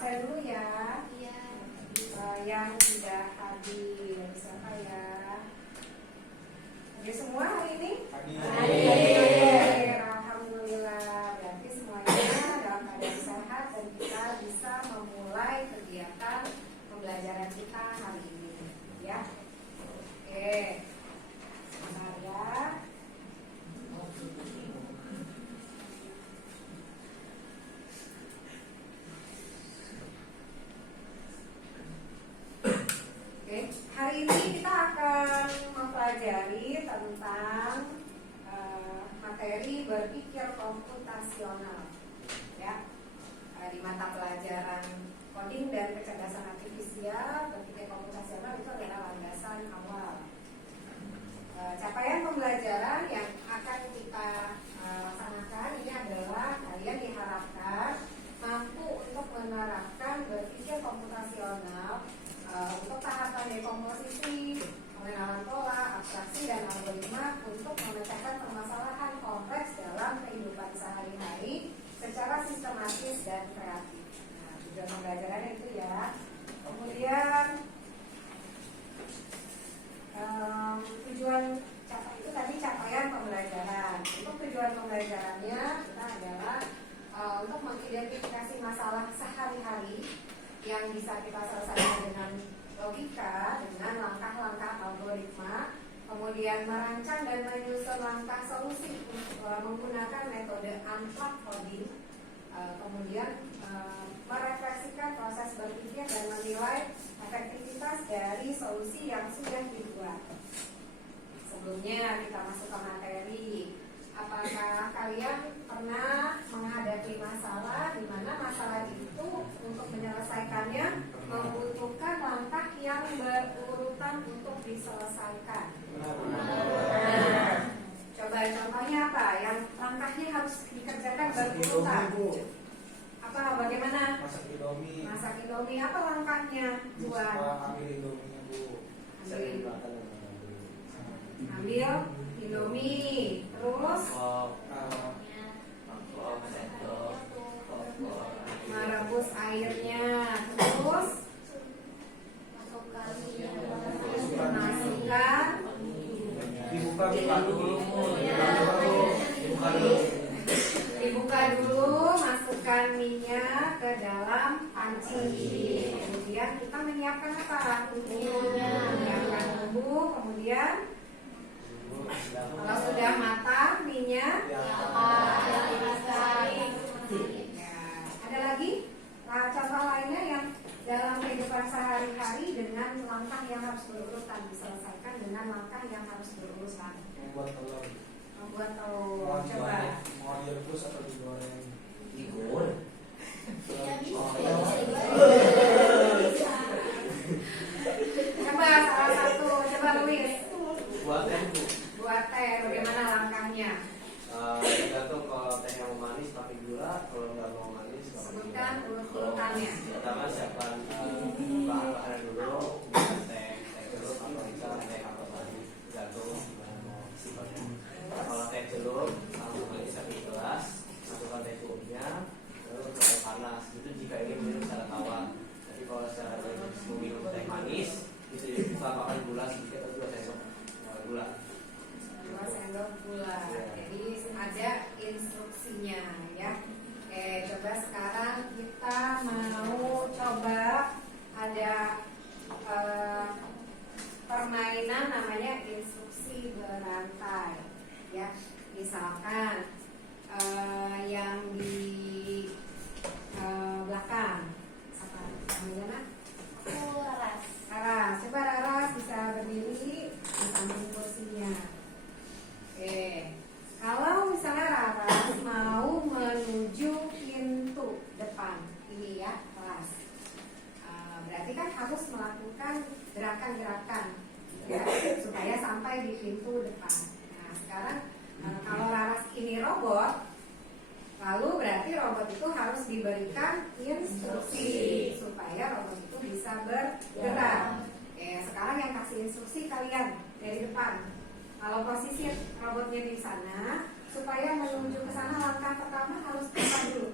absen dulu ya. Iya. Yang tidak hadir siapa ya? Hadir semua hari ini? Hadir. Alhamdulillah. Berarti semuanya dalam keadaan sehat dan kita bisa memulai kegiatan pembelajaran kita hari ini, ya. Oke. Sebentar ya. Hari ini kita akan mempelajari tentang materi berpikir komputasional, ya. Di mata pelajaran coding dan kecerdasan artifisial, berpikir komputasional itu adalah landasan awal. Capaian pembelajaran yang akan kita laksanakan ini adalah kalian diharapkan mampu untuk menerapkan berpikir komputasional untuk tahapan dekomposisi, pengenalan pola, abstraksi, dan algoritma untuk memecahkan permasalahan kompleks dalam kehidupan sehari-hari secara sistematis dan kreatif. Nah, tujuan pembelajarannya itu ya. Kemudian tujuan itu tadi capaian pembelajaran. Untuk tujuan pembelajarannya kita adalah untuk mengidentifikasi masalah sehari-hari yang bisa kita selesaikan dengan logika, dengan langkah-langkah algoritma, kemudian merancang dan menyusun langkah solusi menggunakan metode unplugged coding, kemudian merefleksikan proses berpikir dan menilai efektivitas dari solusi yang sudah dibuat. Sebelumnya kita masuk ke materi. Apakah kalian pernah menghadapi masalah di mana masalah itu untuk menyelesaikannya membutuhkan langkah yang berurutan untuk diselesaikan? Coba contohnya apa? Yang langkahnya harus dikerjakan berurutan. Apa? Bagaimana? Masak indomie. Masak indomie. Apa langkahnya? Buat ambil indominya, Bu. Ambil indomie. Terus merebus airnya. Terus masukkan dibuka dulu, masukkan minyak ke dalam panci. Kemudian kita menyiapkan apa? Menyiapkan bumbu. Kemudian kalau sudah matang minyak, ada lagi contoh lainnya yang dalam kehidupan sehari-hari dengan langkah yang harus berurutan diselesaikan dengan langkah yang harus berurutan. Membuat telur. Coba. Mau direbus atau digoreng? Digoreng. Coba salah satu. Coba Luis. Buat teh, Bu. Buat teh, bagaimana langkahnya? Tergantung kalau teh yang mau manis pakai gula, kalau nggak mau manis nggak pakai gula. Sebutkan urut-urutannya. Pertama siapkan bahan-bahan dulu, bisa teh celup atau bisa teh apa tadi, tergantung gimana mau sifatnya. Kalau teh celup, langsung aja satu gelas, masukkan teh celupnya, lalu teh panas. Itu jika ingin minum secara tawar. Tapi kalau secara minum teh manis, itu tambahkan gula sedikit atau 2 sendok gula. 2 sendok gula. Jadi ada instruksinya ya. Oke, coba sekarang kita mau coba ada permainan namanya instruksi berantai ya. Misalkan yang di belakang apa namanya? Raras, coba Raras bisa berdiri di samping kursinya. Oke, kalau misalnya Raras mau menuju pintu depan ini ya kelas, berarti kan harus melakukan gerakan-gerakan ya supaya sampai di pintu depan. Nah sekarang kalau Raras ini robot, lalu berarti robot itu harus diberikan instruksi supaya robot itu bisa bergerak. Sekarang yang kasih instruksi kalian dari depan. Kalau posisi robotnya di sana, supaya menuju ke sana langkah pertama harus apa dulu?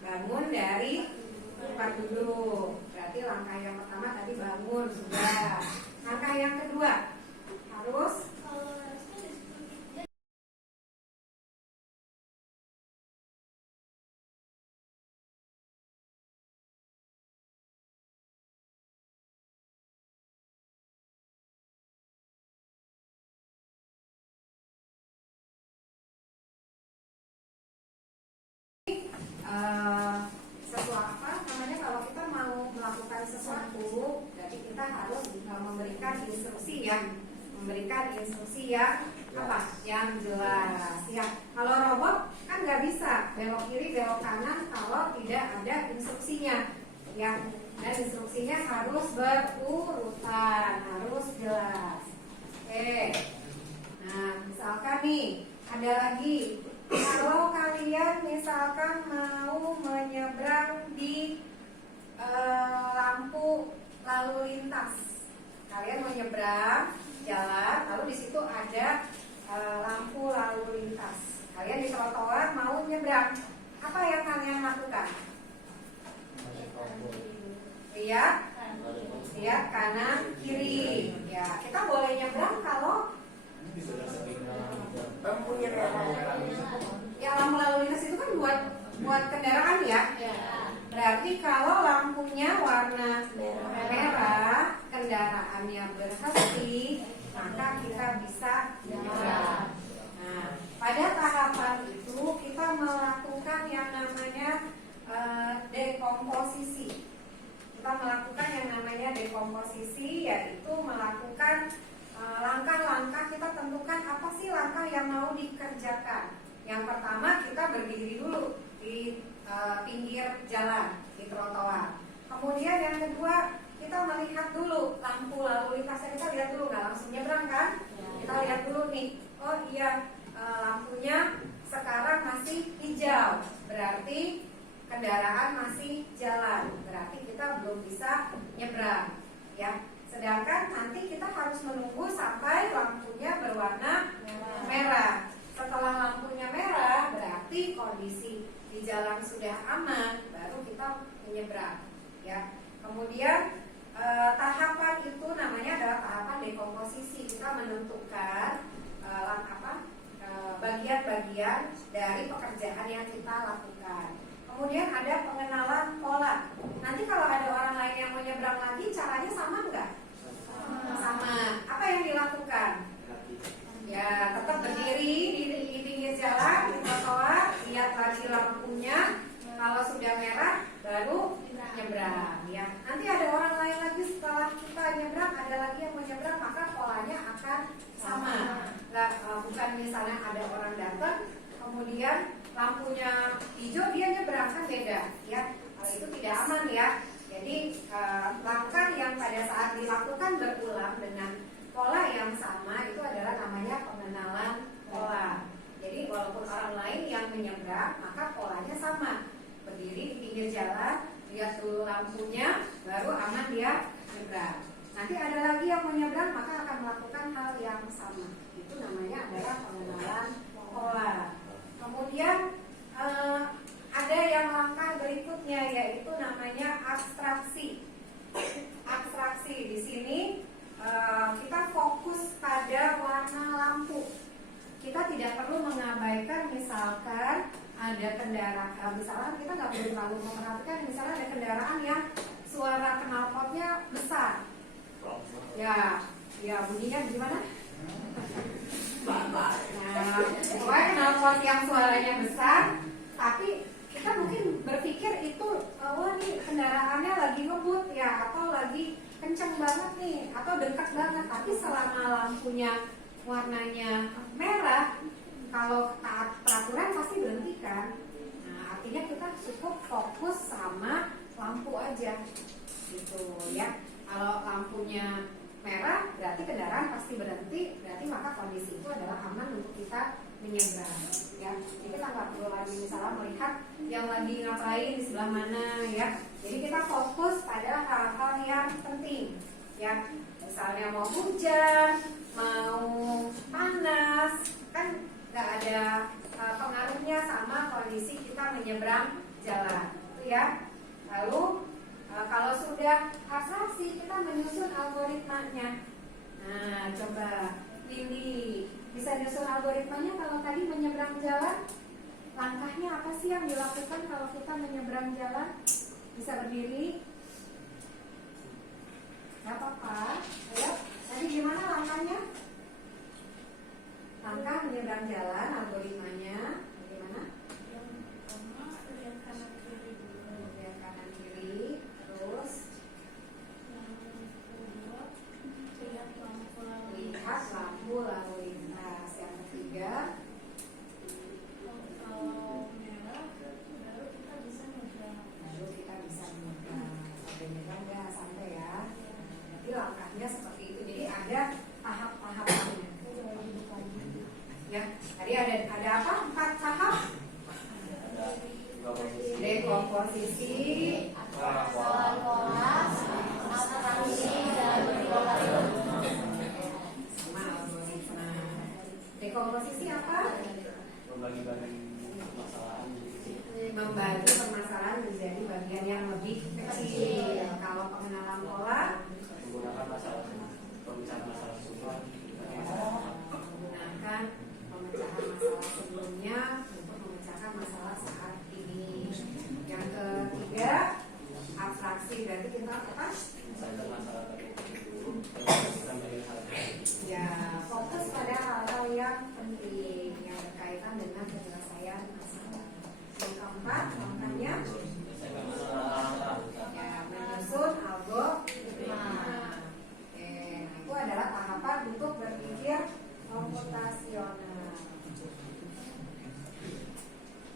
Bangun. dari tempat duduk. Berarti langkah yang pertama tadi bangun sudah. Langkah yang kedua harus sesuatu apa namanya, kalau kita mau melakukan sesuatu berarti kita harus memberikan instruksi yang apa, yang jelas ya. Kalau robot kan nggak bisa belok kiri belok kanan kalau tidak ada instruksinya ya, dan instruksinya harus berurutan, harus jelas. Oke, nah misalkan nih ada lagi, kalau kalian misalkan mau menyeberang di lampu lalu lintas, kalian mau nyebrang jalan, lalu di situ ada lampu lalu lintas, kalian di trotoar mau nyebrang, apa yang kalian lakukan? Lihat kanan kiri. Ya, kita boleh nyebrang kalau Lampunya merah. ya lampu lalu lintas itu kan buat kendaraan ya. Berarti kalau lampunya warna merah, kendaraannya berhenti, maka kita bisa nyebrang. Nah, pada tahapan itu kita melakukan yang namanya dekomposisi. Kita melakukan yang namanya dekomposisi, yaitu melakukan langkah-langkah. Kita tentukan apa sih langkah yang mau dikerjakan. Yang pertama kita berdiri dulu di pinggir jalan, di trotoar. Kemudian yang kedua kita melihat dulu lampu lalu lintasnya, kita lihat dulu, nggak langsung nyebrang kan? Kita lihat dulu nih, oh iya lampunya sekarang masih hijau, berarti kendaraan masih jalan, berarti kita belum bisa nyebrang ya. Sedangkan nanti kita harus menunggu sampai lampunya berwarna merah. Setelah lampunya merah, berarti kondisi di jalan sudah aman, baru kita menyeberang ya. Kemudian tahapan itu namanya adalah tahapan dekomposisi. Kita menentukan bagian-bagian dari pekerjaan yang kita lakukan. Kemudian ada pengenalan pola. Nanti kalau ada orang lain yang mau nyebrang lagi, caranya sama nggak? Sama. Apa yang dilakukan? Ya, tetap berdiri di pinggir jalan, di trotoar, lihat lagi lampunya. Kalau sudah merah, baru nyebrang. Ya. Nanti ada orang lain lagi setelah kita nyebrang, ada lagi yang mau nyebrang, maka polanya akan sama. Nggak, bukan misalnya ada orang datang, kemudian lampunya hijau dia nyebrang, kan beda. Ya, itu tidak aman ya. Jadi langkah yang pada saat dilakukan berulang dengan pola yang sama itu adalah namanya pengenalan pola. Jadi walaupun orang lain yang menyeberang, maka polanya sama. Berdiri di pinggir jalan, lihat dulu lampunya, baru aman dia nyebrang. Nanti ada lagi yang menyeberang, maka akan melakukan hal yang sama. Itu namanya adalah pengenalan pola. Kemudian ada yang langkah berikutnya, yaitu namanya abstraksi. Abstraksi di sini kita fokus pada warna lampu. Kita tidak perlu mengabaikan misalkan ada kendaraan, misalkan kita nggak perlu terlalu memperhatikan misalnya ada kendaraan yang suara knalpotnya besar. Ya bunyinya gimana? Nah, pokoknya knalpot yang suaranya besar, tapi kita mungkin berpikir itu wah nih kendaraannya lagi ngebut ya, atau lagi kenceng banget nih, atau dekat banget. Tapi selama lampunya warnanya merah, kalau taat peraturan pasti berhenti kan. Nah, artinya kita cukup fokus sama lampu aja gitu ya. Kalau lampunya merah berarti kendaraan pasti berhenti, berarti maka kondisi itu adalah aman untuk kita menyeberang ya. Jadi kita nggak perlu lagi misalnya melihat yang lagi ngapain di sebelah mana ya. Jadi kita fokus pada hal-hal yang penting ya. Misalnya mau hujan, mau panas, kan nggak ada pengaruhnya sama kondisi kita menyeberang jalan. ya. Lalu kalau sudah aksasi kita menyusun algoritmanya. Nah, coba Lili bisa nyusun algoritmanya. Kalau tadi menyeberang jalan, langkahnya apa sih yang dilakukan kalau kita menyeberang jalan? Bisa berdiri? Gak apa-apa. Ayo, tadi gimana langkahnya? Langkah menyeberang jalan, algoritmanya bagaimana? Yang pertama lihat kanan kiri dulu. Lihat kanan kiri, terus Yang kedua lihat lampu lalu lihat lampu lalu lintas. Yang ketiga, kalau merah baru kita bisa nyebrang. lalu kita bisa menyeberang. Sampai nyeberang nggak santai ya. Jadi langkahnya seperti itu. Jadi ada tahap-tahapannya. Ya, tadi ada apa? 4 tahap. Ada dua posisi. Dekomposisi, Masalah pola, abstraksi, dan algoritma. sama algoritma. Dekomposisi apa? Membagi-bagi permasalahan Membagi permasalahan menjadi bagian yang lebih kecil. Kalau pengenalan pola, menggunakan masalah pemecahan masalah sumber. menggunakan pemecahan masalah sebelumnya untuk memecahkan masalah saat ini. Yang ketiga, abstraksi. Berarti kita apa? Misalkan masalah tertentu dulu, kita melihat hal tersebut. Ya, fokus pada hal-hal yang penting yang berkaitan dengan penyelesaian masalah. Yang keempat, langkahnya Menyelesaikan masalah. ya menyusun algoritma. Oke, nah itu adalah tahapan untuk berpikir komputasional.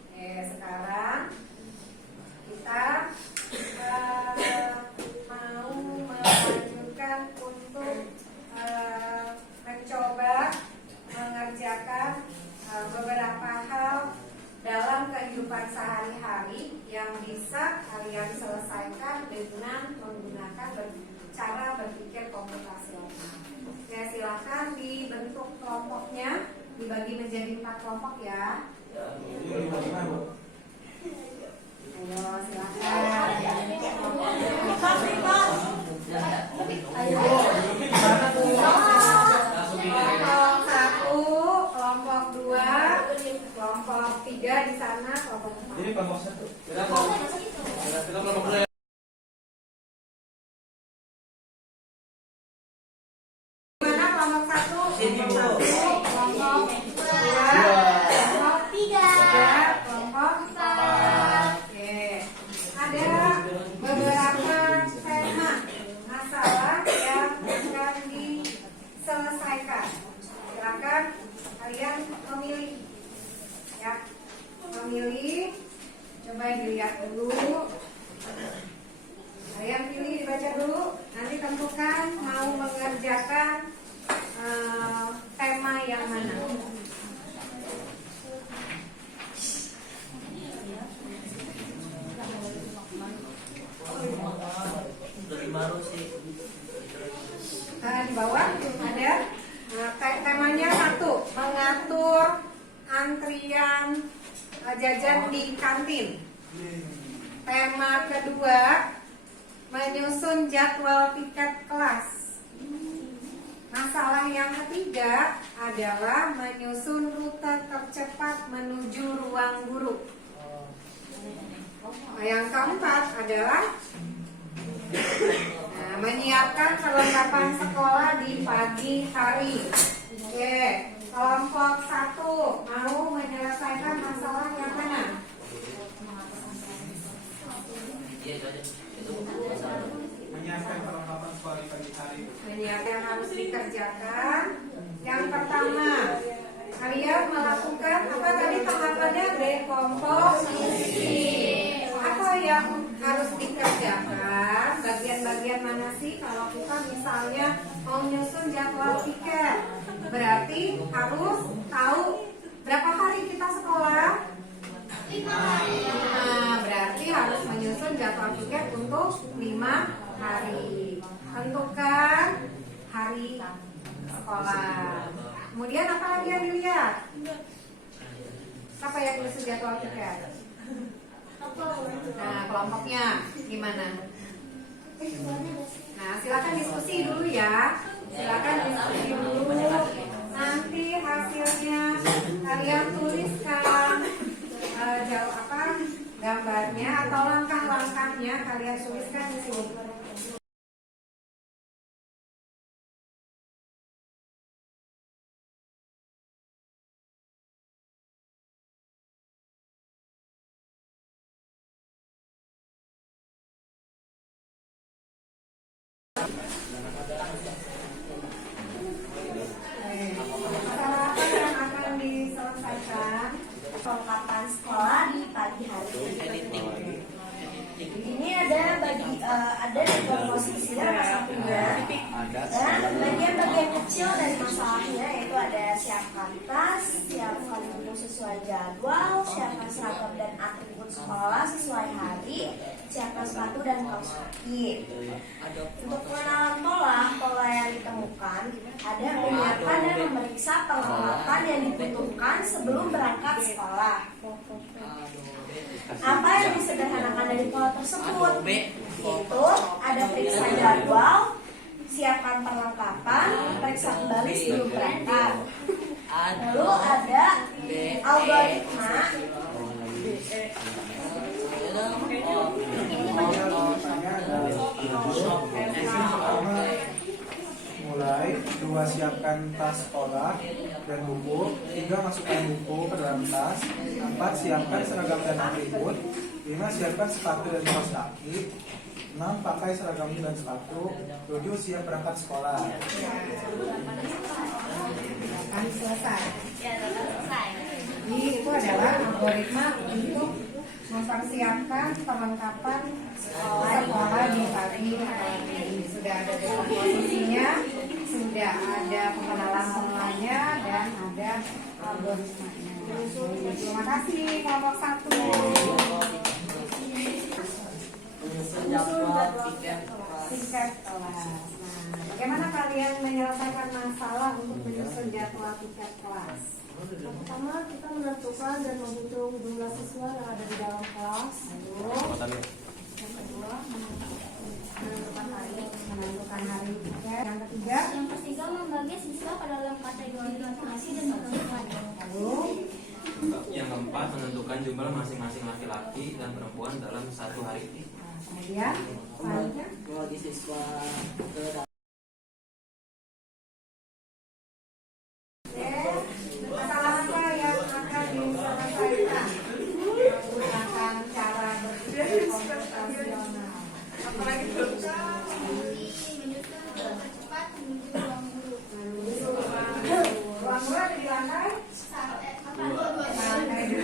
Oke, sekarang kita mau melanjutkan untuk mencoba mengerjakan beberapa hal dalam kehidupan sehari-hari yang bisa kalian selesaikan dengan menggunakan cara berpikir komputasional. Ya, silakan dibentuk kelompoknya, dibagi menjadi 4 kelompok ya. Ini bagaimana, Bu? Ayo silakan. Ayo. Kelompok 1, kelompok 2, kelompok 3 di sana, kelompok 4. Ini kelompok 1. Kita kelompok dulu ya. Mana kelompok 1? Ini, Bu. Kelompok 2, kelompok 3, kelompok 4. Oke. Ada beberapa tema masalah yang akan diselesaikan. Silakan kalian memilih. Ya. Memilih. Coba dilihat dulu. Kalian pilih, dibaca dulu. Nanti tentukan mau mengerjakan tema yang mana. Di bawah ada temanya 1, mengatur antrian jajan di kantin. Tema kedua, menyusun jadwal tiket kelas. Masalah yang ketiga adalah menyusun rute tercepat menuju ruang guru. Yang keempat adalah menyiapkan perlengkapan sekolah di pagi hari. Oke, kelompok 1 mau menyelesaikan masalah yang mana? Menyiapkan perlengkapan sekolah di pagi hari. Menyiapkan yang harus dikerjakan. Yang pertama, kalian melakukan apa tadi tahapannya? Dekomposisi. Apa yang harus dikerjakan? Bagian-bagian mana sih? Kalau kita misalnya mau nyusun jadwal tiket, berarti harus tahu berapa hari kita sekolah? 5 hari. Nah, berarti harus menyusun jadwal tiket untuk 5 hari. Tentukan hari sekolah. Kemudian apa lagi yang dilihat? Apa yang menyusun jadwal tiket? Nah, kelompoknya gimana? Nah, silakan diskusi dulu ya. Silakan diskusi dulu. Nanti hasilnya kalian tuliskan jauh apa gambarnya atau langkah-langkahnya kalian tuliskan di sini. Masalah apa yang akan diselesaikan? Perlengkapan sekolah di pagi hari. Ini ada komposisinya masalahnya dan bagian-bagian kecil dari masalahnya, yaitu ada siapkan tas, siapkan buku sesuai jadwal, siapkan seragam dan atribut sekolah sesuai hari, siapkan sepatu dan kaos kaki. Untuk pengenalan pola yang ditemukan, ada menyiapkan dan memeriksa peralatan yang dibutuhkan sebelum berangkat sekolah. Apa yang disederhanakan dari pola tersebut? Yaitu ada periksa jadwal, siapkan perlengkapan, periksa kembali sebelum berangkat. Lalu ada algoritma. Mulai 2 siapkan tas sekolah dan buku, 3 masukkan buku ke dalam tas, 4 siapkan seragam dan atribut, 5 siapkan sepatu dan kaos kaki, 6 pakai seragam dan sepatu, 7 siap berangkat sekolah. Akan selesai. Jadi itu adalah algoritma untuk mempersiapkan perlengkapan sekolah di pagi hari. Sudah ada komposisinya, sudah ada pengenalan polanya, dan ada algoritmanya. Terima kasih kelompok 1. Tiket kelas. Nah, bagaimana kalian menyelesaikan masalah untuk menyusun jadwal tiket kelas? Pertama, kita menentukan dan menghitung jumlah siswa yang ada di dalam kelas. Yang kedua, menentukan hari tiket. Yang ketiga, membagi siswa ke dalam kategori laki-laki dan perempuan. lalu Yang keempat, menentukan jumlah masing-masing laki-laki dan perempuan dalam satu hari. kemudian selanjutnya Membagi siswa ke masalah apa yang akan diselesaikan menggunakan cara berpikir komputasional. Apalagi ruang guru ada di lantai? Lantai 2.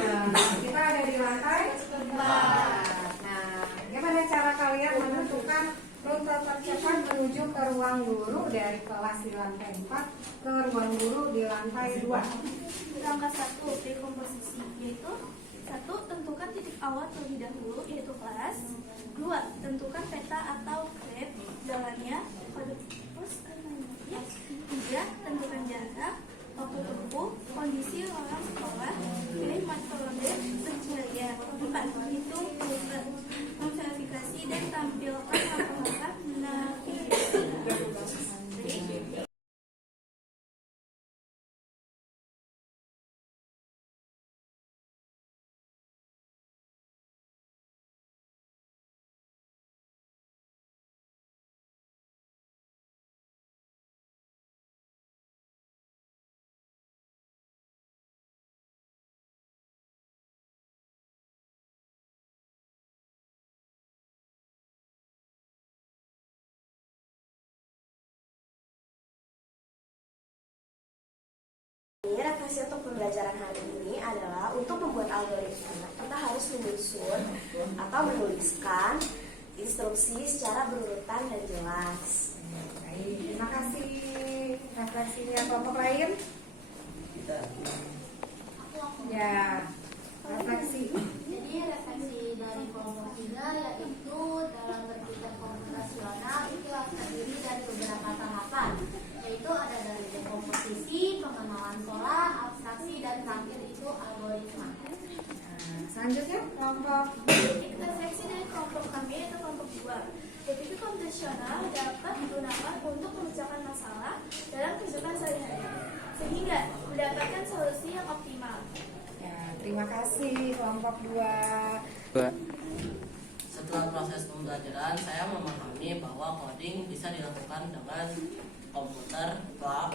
Kita ada di lantai 4. Nah, gimana cara kalian menentukan rute tercepat menuju ke ruang guru dari kelas di lantai 4 ke ruang guru di lantai 2? Langkah 1, dekomposisi, yaitu 1. Tentukan titik awal terlebih dahulu, yaitu kelas. 2. Tentukan peta atau graf jalannya pada pos karenanya. 3. Tentukan jarak, waktu tempuh, kondisi ruang sekolah, pilih metode pencarian. 4. Hitung rute, memverifikasi dan tampilkan langkah-langkah navigasi. Refleksi untuk pembelajaran hari ini adalah untuk membuat algoritma, kita harus menyusun atau menuliskan instruksi secara berurutan dan jelas. Baik, terima kasih refleksinya. Kelompok lain? Ya, refleksi. Jadi refleksi dari kelompok 3 yaitu dalam berpikir komputasional itu terdiri dari beberapa tahapan, yaitu ada dari dekomposisi, pengenalan pola, abstraksi, dan terakhir itu algoritma. Selanjutnya kelompok Refleksi dari kelompok fungsional dapat digunakan untuk memecahkan masalah dalam kehidupan sehari-hari, sehingga mendapatkan solusi yang optimal. Ya, terima kasih kelompok 2. Setelah proses pembelajaran, saya memahami bahwa coding bisa dilakukan dengan komputer plug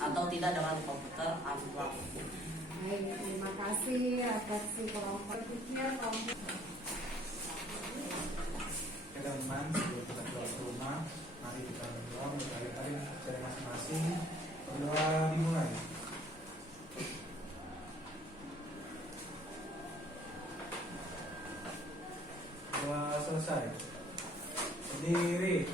atau tidak dengan komputer unplug. Baik, terima kasih refleksi kelompok berpikir kelompok. Oke teman-teman, sebelum kita pulang ke rumah, mari kita berdoa mencari dari masing-masing. Berdoa dimulai. Doa selesai. Berdiri.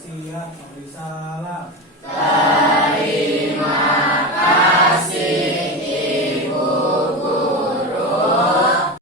Siap, memberi salam.